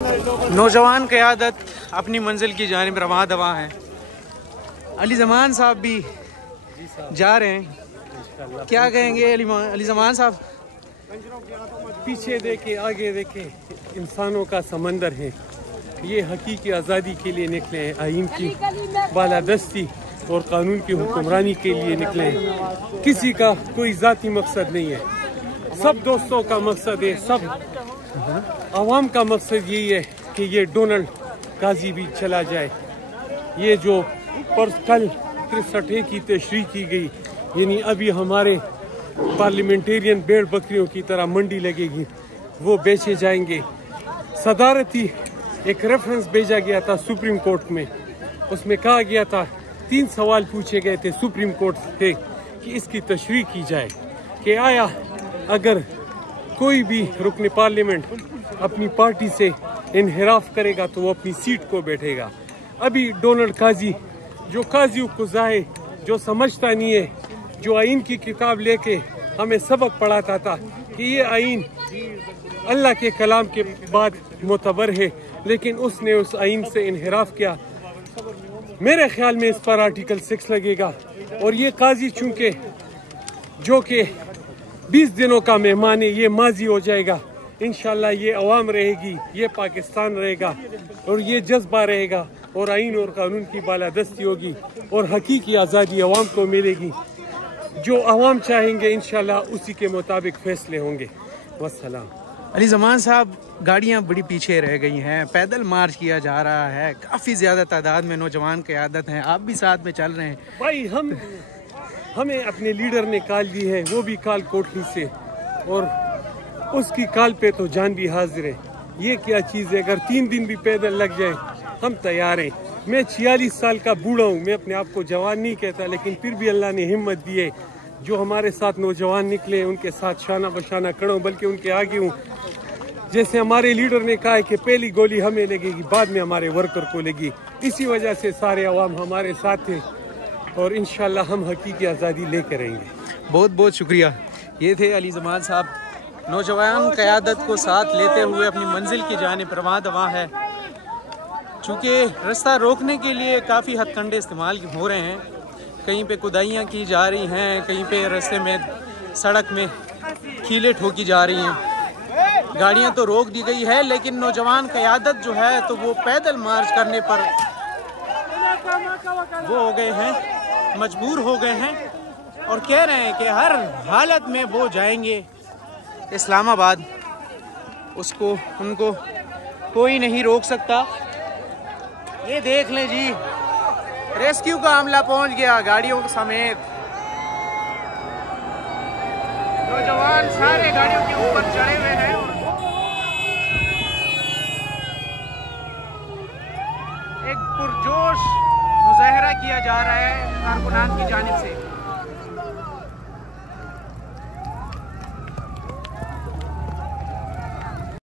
नौजवान क़यादत अपनी मंजिल की जानिब रवां दवा हैं। अली ज़मान साहब भी जा रहे हैं। क्या कहेंगे अली ज़मान साहब? पीछे देखे आगे देखे, इंसानों का समंदर है। ये हकीकी आज़ादी के लिए निकले हैं, आइन की बालादस्ती और कानून की हुक्मरानी के लिए निकले हैं। किसी का कोई ज़ाती मकसद नहीं है, सब दोस्तों का मकसद है, सब आवाम का मकसद यही है कि ये डोनाल्ड काजी भी चला जाए। ये जो पर कल 63 की तशरीह की गई, यानी अभी हमारे पार्लियामेंटेरियन भेड़ बकरियों की तरह मंडी लगेगी, वो बेचे जाएंगे। सदारती एक रेफरेंस भेजा गया था सुप्रीम कोर्ट में, उसमें कहा गया था 3 सवाल पूछे गए थे सुप्रीम कोर्ट से कि इसकी तशरीह की जाए कि आया अगर कोई भी रुकन पार्लियामेंट अपनी पार्टी से इनहिराफ करेगा तो वो अपनी सीट को बैठेगा। अभी डोनाल्ड काजी जो काजी कुज़ा है, जो समझता नहीं है, जो आइन की किताब लेके हमें सबक पढ़ाता था कि ये आइन अल्लाह के कलाम के बाद मोतबर है, लेकिन उसने उस आइन से इनहिराफ किया। मेरे ख्याल में इस पर आर्टिकल 6 लगेगा। और ये काजी चूंकि जो कि 20 दिनों का मेहमान है, ये माजी हो जाएगा। इंशाल्लाह ये अवाम रहेगी, ये पाकिस्तान रहेगा और ये जज्बा रहेगा और आइन और कानून की बालादस्ती होगी और हकीकी आज़ादी अवाम को मिलेगी। जो अवाम चाहेंगे इंशाल्लाह उसी के मुताबिक फैसले होंगे। वस्सलाम। अली ज़मान साहब, गाड़ियाँ बड़ी पीछे रह गई हैं, पैदल मार्च किया जा रहा है, काफ़ी ज़्यादा तादाद में नौजवान क़यादत हैं, आप भी साथ में चल रहे हैं। भाई हमें अपने लीडर ने कॉल दी है, वो भी कॉल कोठली से, और उसकी कॉल पे तो जान भी हाजिर है। ये क्या चीज़ है, अगर 3 दिन भी पैदल लग जाए हम तैयार हैं। मैं 46 साल का बूढ़ा हूँ, मैं अपने आप को जवान नहीं कहता, लेकिन फिर भी अल्लाह ने हिम्मत दी है। जो हमारे साथ नौजवान निकले उनके साथ शाना बशाना खड़ा हूँ, बल्कि उनके आगे हूँ। जैसे हमारे लीडर ने कहा है कि पहली गोली हमें लगेगी, बाद में हमारे वर्कर को लगी। इसी वजह से सारे अवाम हमारे साथ थे और इंशाल्लाह हम हकीकी आज़ादी लेकर रहेंगे। बहुत बहुत शुक्रिया। ये थे अली ज़मान साहब, नौजवान क़यादत को साथ लेते हुए अपनी मंजिल की जानिब रवां दवा है। चूँकि रास्ता रोकने के लिए काफ़ी हथकंडे इस्तेमाल हो रहे हैं, कहीं पे खुदाइयाँ की जा रही हैं, कहीं पे रास्ते में सड़क में कीलें ठोकी जा रही हैं। गाड़ियाँ तो रोक दी गई है, लेकिन नौजवान क़यादत जो है तो वो पैदल मार्च करने पर वो हो गए हैं, मजबूर हो गए हैं और कह रहे हैं कि हर हालत में वो जाएंगे इस्लामाबाद। उसको उनको कोई नहीं रोक सकता। ये देख लें जी, रेस्क्यू का अमला पहुंच गया गाड़ियों समेत। नौजवान सारे गाड़ियों के ऊपर चढ़े हुए हैं। एक पुरजोश मुजाहरा किया जा रहा है कारकुनान की जानिब से।